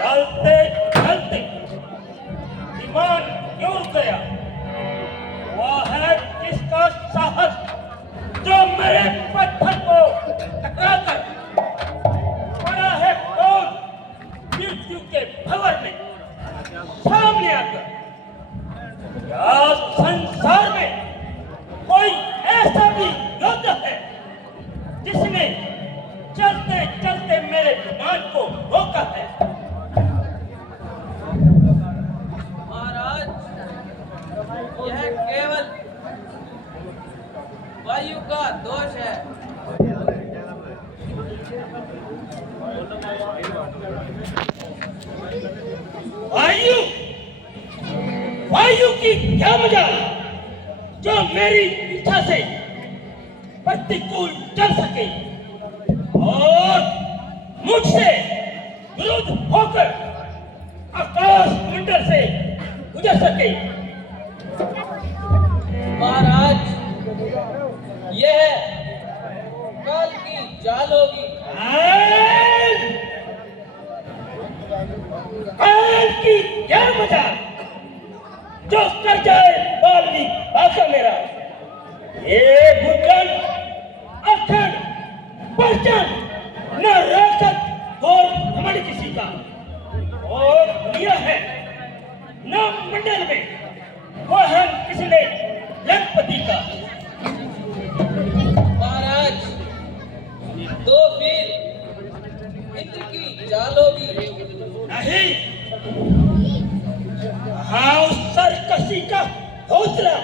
चलते चलते ईमान क्यों गया? वह है किसका साहस जो मेरे पत्थर को टकराकर पड़ा है कौन मृत्यु के भंवर में सामने आकर? क्या संसार में कोई ऐसा भी योद्धा है जिसने चलते चलते मेरे विमान को रोका है? महाराज, यह केवल वायु का दोष है। वायु वायु की क्या मजाल जो मेरी इच्छा से प्रतिकूल चल सके और मुझसे विरुद्ध होकर आकाश मंडल से गुजर सके। महाराज, यह काल की चाल होगी। काल की क्या मजाल जो कर जाए बालवी आशा मेरा। ये भूखंड अखंड पहचान न राक्षस और हमारी किसी का और लिया है न मंडल में वो हम किसने लखपति का। महाराज, तो फिर इंद्र की चाल होगी। नहीं, हाँ उस सरकशी का हौसला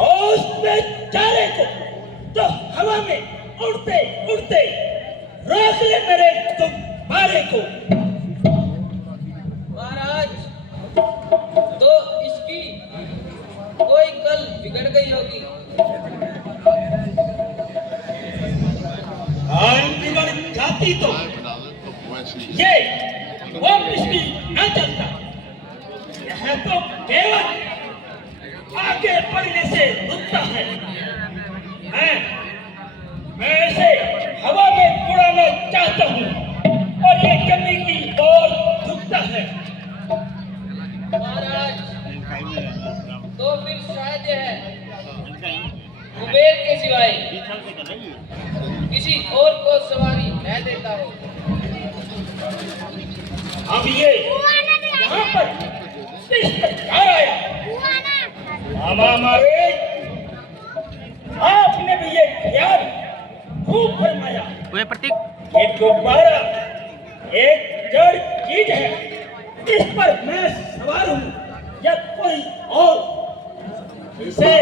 और उस बेचारे को तो हवा में उड़ते उड़ते रोक ले मेरे गुब्बारे को। महाराज, तो इसकी कोई कल बिगड़ गई होगी। बिगड़ जाती तो ये वो मिश्री न चलता। यह तो केवल आगे बढ़ने से रुकता है। मैं इसे हवा में उड़ाना चाहता हूँ और ये जमीन की ओर झुकता है। महाराज, तो फिर शायद यह कुबेर के सिवाय किसी और को सवारी मैं देता हूँ। अब ये यहाँ पर किस प्रकार आया? मामा मारे, आपने भी ये ख्याल खूब फरमाया। एक गुब्बारा एक जड़ चीज है, इस पर मैं सवार हूँ या कोई और। इसे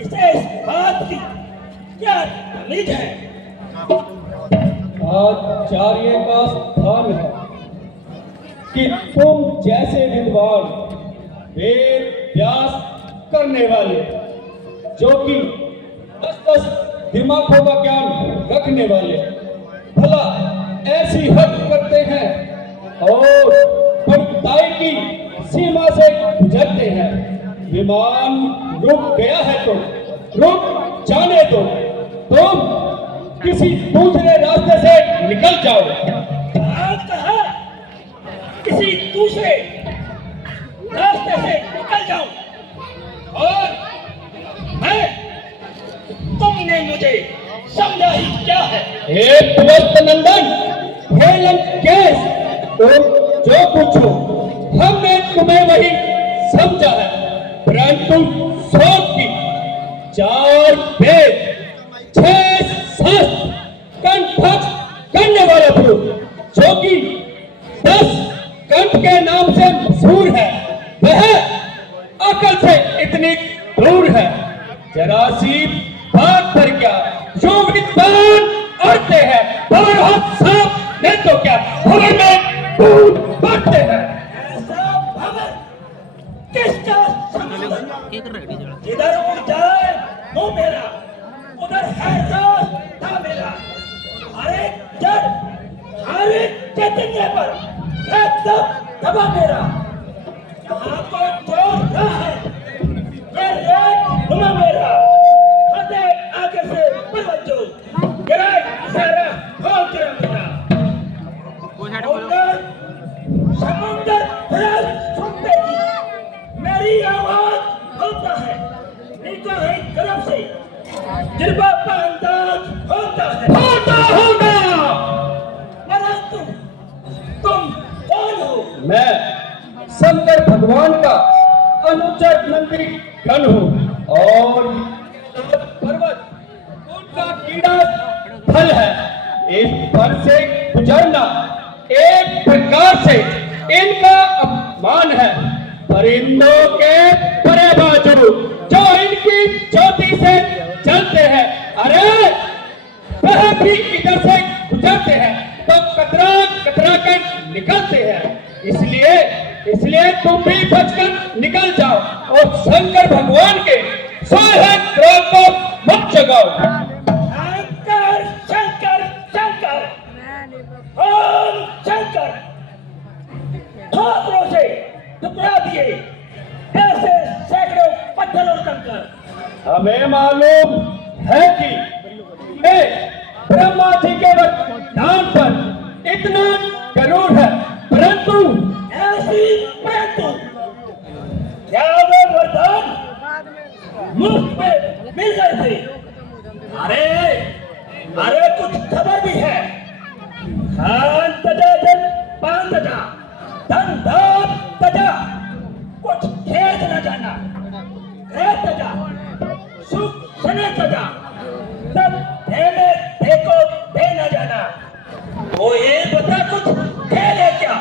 इसे इस बात की क्या तमीज है? आचार्य का स्थान है कि तुम जैसे विद्वान वेद व्यास करने वाले, जो कि 10-10 दिमागों का ज्ञान रखने वाले, भला ऐसी हद करते हैं और बड़ाई की सीमा से गुजरते हैं। विमान रुक गया है तो रुक जाने दो, तुम किसी दूसरे रास्ते से निकल जाओ। कहा किसी दूसरे रास्ते से निकल जाऊं और मैं, तुमने मुझे समझा ही क्या है? हे पुलस्त नंदन, हे लंकेश, तुम जो पूछो हमने तुम्हें वही समझा है, परंतु 100 की 4 वेद 6 शास्त्र कंठस्थ करने वाला पुरुष, जो कि 10 कंठ के नाम से मशहूर है, वह अकल से इतनी दूर है। जरा सी बात पर क्या जो विद्वान आते हैं और हाथ साफ नहीं तो क्या भवन में कूद पड़ते हैं। ऐसा भवन किसका संबंध? जिधर उड़ जाए वो मेरा, उधर है रास्ता मेरा। हर एक जड़ हर एक चैतन्य पर है दबा मेरा। यहाँ को जो जिरबा का अंदाज होता है, होता होगा। परंतु तुम कौन हो? मैं शंकर भगवान का अनुचर नंदी गण हूँ और पर्वत उनका कीड़ा फल है। इस फल से गुजरना एक प्रकार से इनका अपमान है। परिंदों के बड़े बाजू जो इनकी ज्योति से चलते हैं, अरे वह भी इधर से गुजरते हैं तो कतरा कतरा कर निकलते हैं। इसलिए तुम भी बचकर निकल जाओ और शंकर भगवान के सोए क्रोध को मत जगाओ। शंकर शंकर शंकर, ओम शंकर, हाथों से टुकड़ा दिए ऐसे सैकड़ों पत्थर और कंकर। हमें मालूम है कि मैं ब्रह्मा जी के वरदान पर इतना गरूर है, परंतु क्या वो वरदान मुफ्त में मिल गए थे? अरे अरे कुछ खबर भी है। खान तजा जन पान तजा, धन धाम तजा, कुछ खेत न जाना, खेत तजा, सुख सने तजा, सब देने देखो दे न जाना। वो ये बता कुछ खेल है क्या?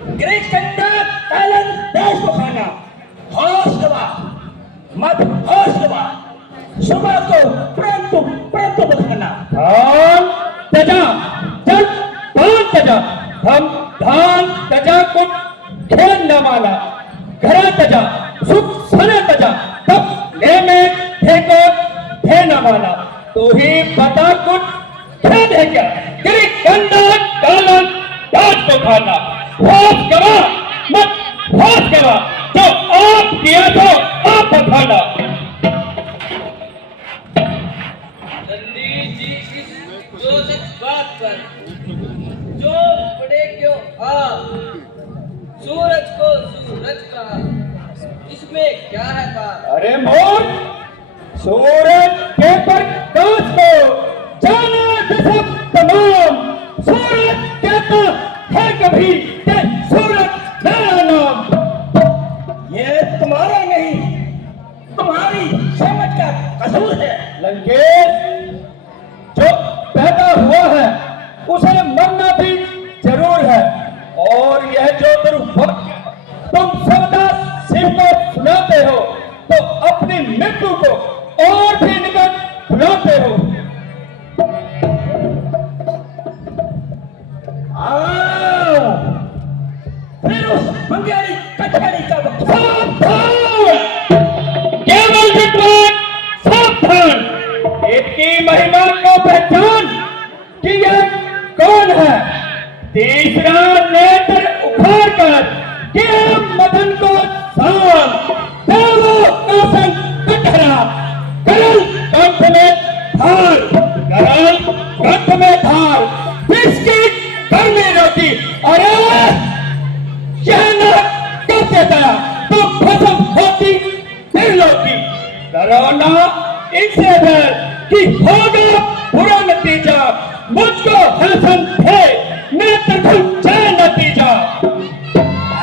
ग्रीक कंडा कालन देश को खाना, होश गवा मत होश गवा, सुबह को परंतु परंतु बखाना। धान तजा जन पान तजा, हम धान तजा को खेल न माना, घर तजा सुख सने तजा, तब ले में फेंको थे न माना। तो ही बता कुछ खेल है क्या? गिरी कंडा कालन दाज को खाना, होश गवा मत होश गवा, जो आप किया तो आप बखाना। नंदी जी इस जो सच बात पर जो पड़े क्यों आप, सूरज को सूरज का इसमें क्या है बात? अरे मोर, सूरज के प्रकाश को जाना सब तमाम, सूरज कहता है कभी कि सूरज मेरा नाम। ये तुम्हारा नहीं, तुम्हारी समझ का कसूर है। लंकेश, जो पैदा हुआ है उसे मरना भी जरूर है, और यह जो दुर्भाग्य तुम सदा शिव को सुनाते हो तो अपनी मृत्यु को और भी निकट बुलाते हो। फिर उस बंगाली कचहरी का वक्त सावधान, केवल विद्वान सावधान, इसकी महिमा को पहचान कि यह कौन है। तीसरा नेत्र उखाड़ कर किया मदन को शांत, देवों का संग कटहरा, करल कंठ में धार, करल कंठ में धार, इसकी गर्मी रोटी, अरे यह न करते दया तो भस्म होती त्रिलोकी। डरोना इनसे डर कि होगा बुरा नतीजा, मुझको हसन थे नेत्र खुल जाए नतीजा।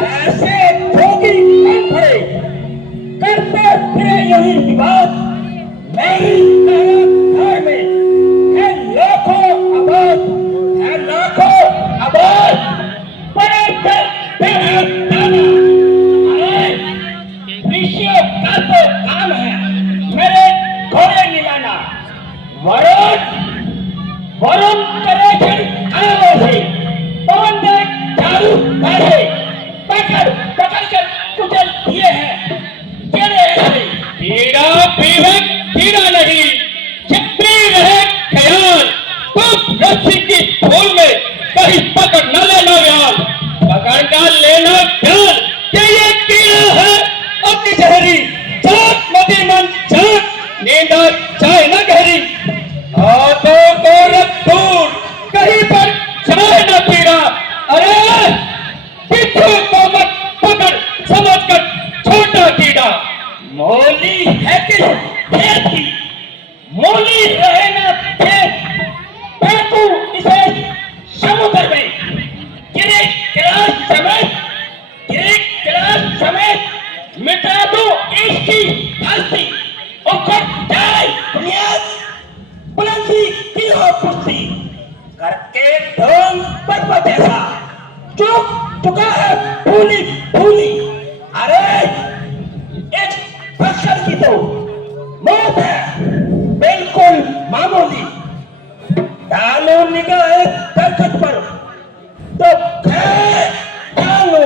ऐसे भोगी बन पड़े, करते फिरे यही विवाद, मेरी घर में है लाखों आबाद, है लाखों आबाद, बड़े ऋषियों का तो काम है मेरे घोड़े निलाना। वरुण वरुण करे जन आए से पवन ने झाड़ू मारे, पकड़ पकड़ कर कुचल दिए हैं तेरे ऐसे। कीड़ा पीवे कीड़ा नहीं, जितनी रहे ख्याल, तुम रस्सी की फूल में कहीं पकड़ न लेना व्याल, पकड़ कर लेना ख्याल कि ये कीड़ा है अपनी जहरी, जात मदी मन जात, नींदा चाहे न गहरी, हाथों को रख दूर कहीं पर जाए न कीड़ा। अरे पिट्ठू को मत पकड़ समझ कर छोटा कीड़ा। मोली है कि ढेर की, मूली रहे न खेत, फेंकू इसे समुद्र में। गिरे गिलास समेत मिटा दो इसकी हस्ती। उखड़ जाए बुनियाद बुलंदी की हो पुष्टि करके ढोंग पर जैसा चुक चुका है भूली भूली। अरे एक फक्सर की तो मौत है बिल्कुल मामूली। डालो निगाह दरखत पर तो डालो,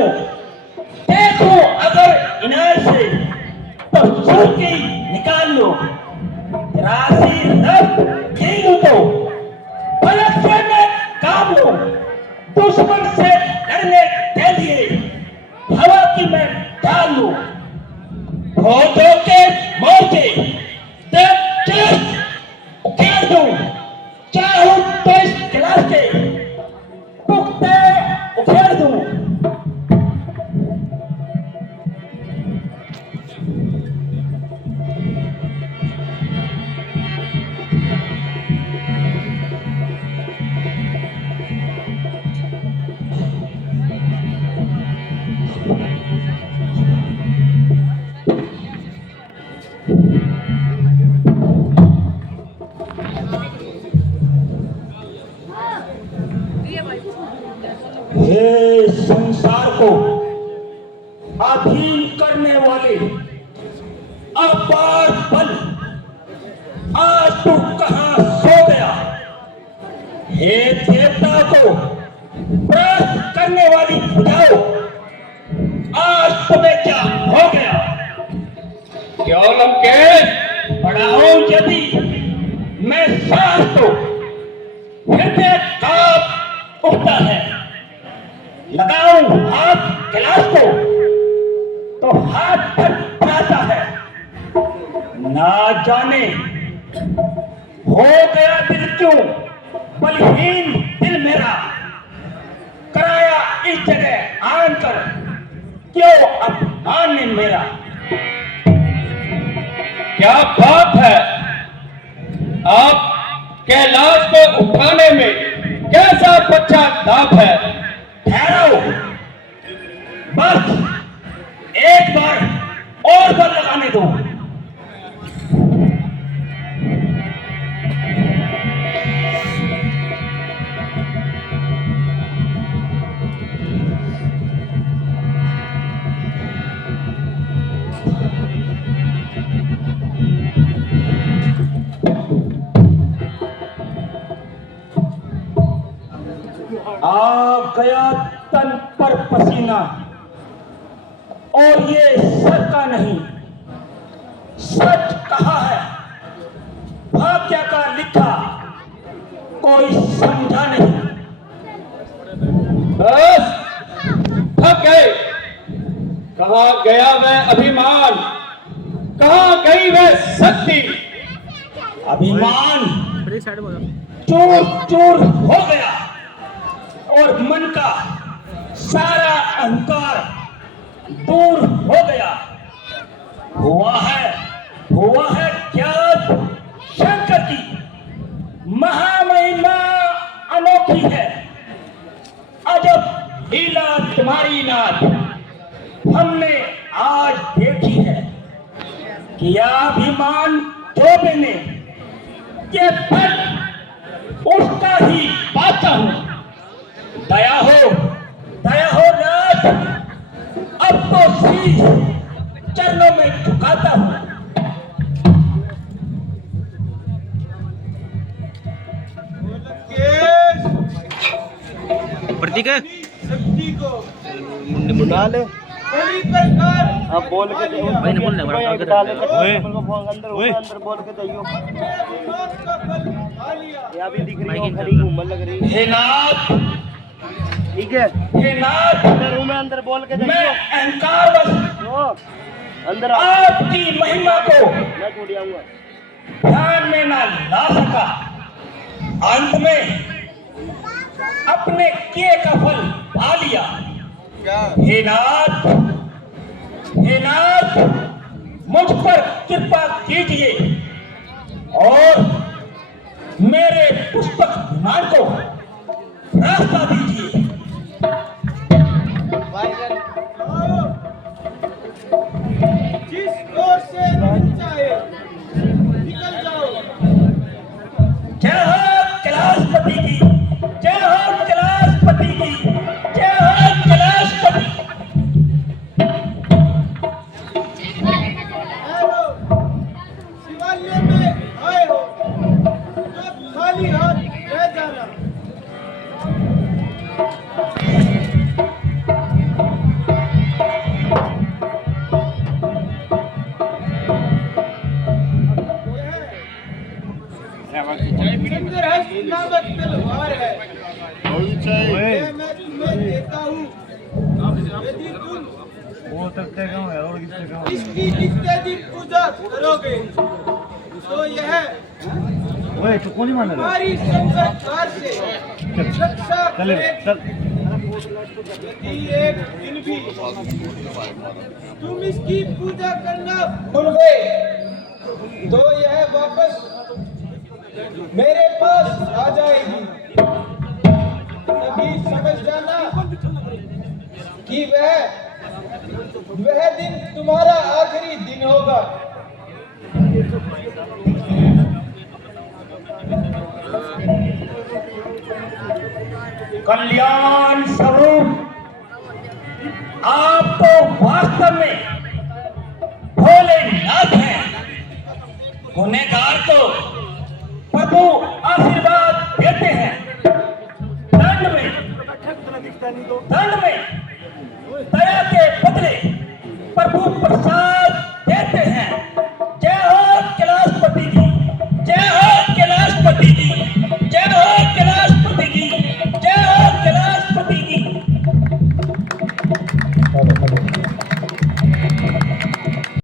देखो अगर इनार से तो सुर्खी निकाल लो। राशि रब छीन तो फलक से मैं काम लो। दुश्मन से लड़ने के लिए हवा की मैं डाल लूं। होठों के मोर्चे उखेड़ दूं। चाहूं तो इस गिलास के पुख्ते उखेड़ दूं। हे संसार को अधीन करने वाले अपार बल, आज तू कहां सो गया। हे देवता को प्रयास करने वाली बुझाओ, आज तुम्हें क्या हो गया। केवलम के बढ़ाऊं यदि मैं सांस तो हृदय कांप उठता है। लगाऊं हाथ गिलास को तो हाथ फट जाता है। ना जाने हो गया दिल क्यों बलहीन दिल मेरा। कराया इस जगह आकर क्यों अपमान ने मेरा। क्या बात है, आप कैलाश को उठाने में कैसा बच्चा दाप है। ठहरो, बस एक बार और बल लगाने दो। आ गया तन पर पसीना और ये सर का नहीं सच कहा है। भाग्य का लिखा कोई समझा नहीं। बस थक गए। कहां गया वह अभिमान, कहां गई वह शक्ति। अभिमान चूर चूर हो गया और मन का सारा अहंकार दूर हो गया। हुआ है क्या शंकर की महामहिमा अनोखी है। अजब लीला तुम्हारी नाथ हमने आज देखी है। किया अभिमान जो मैंने ये फल उसका ही पाता हूं। दया हो नाथ, अब तो शीश चरणों में झुकाता हूं। प्रतीक है शक्ति को मुंडा ले अब बोल के भाई ने बोलने बड़ा अंदर अंदर बोल के जाइयो। या भी दिख रही है, खड़ी घूमने लग रही है। हे नाथ, ठीक है, हे नाथ, अंदर रूम में अंदर बोल के मैं जाइयो। अहंकार बस अंदर आ, आपकी महिमा को मैं छोड़ आऊंगा। ध्यान में ना ला सका। अंत में अपने किए का फल पा लिया। हे नाथ, मुझ पर कृपा कीजिए। और मेरे पुस्तक विमान को रास्ता दीजिए। जिस ओर से चाहे निकल जाओ। जय हो कैलाशपति की, जय हो कैलाशपति की, जय हो कैलाशपति। शिवालय में आए हो तो खाली हाथ रह जाना। चंद्रहस्त नामक तलवार है, यह मैं तुम्हें देता हूँ। यदि तुम इसकी नित्य दिन पूजा करोगे तो यह तुम्हारी संकटकार से रक्षा करेगी। यदि एक दिन भी तुम इसकी पूजा करना भूल गए तो यह वापस मेरे पास आ जाएगी। तभी समझ जाना कि वह दिन तुम्हारा आखिरी दिन होगा। कल्याण स्वरूप आप तो वास्तव में भोलेनाथ हैं। गुनहगार तो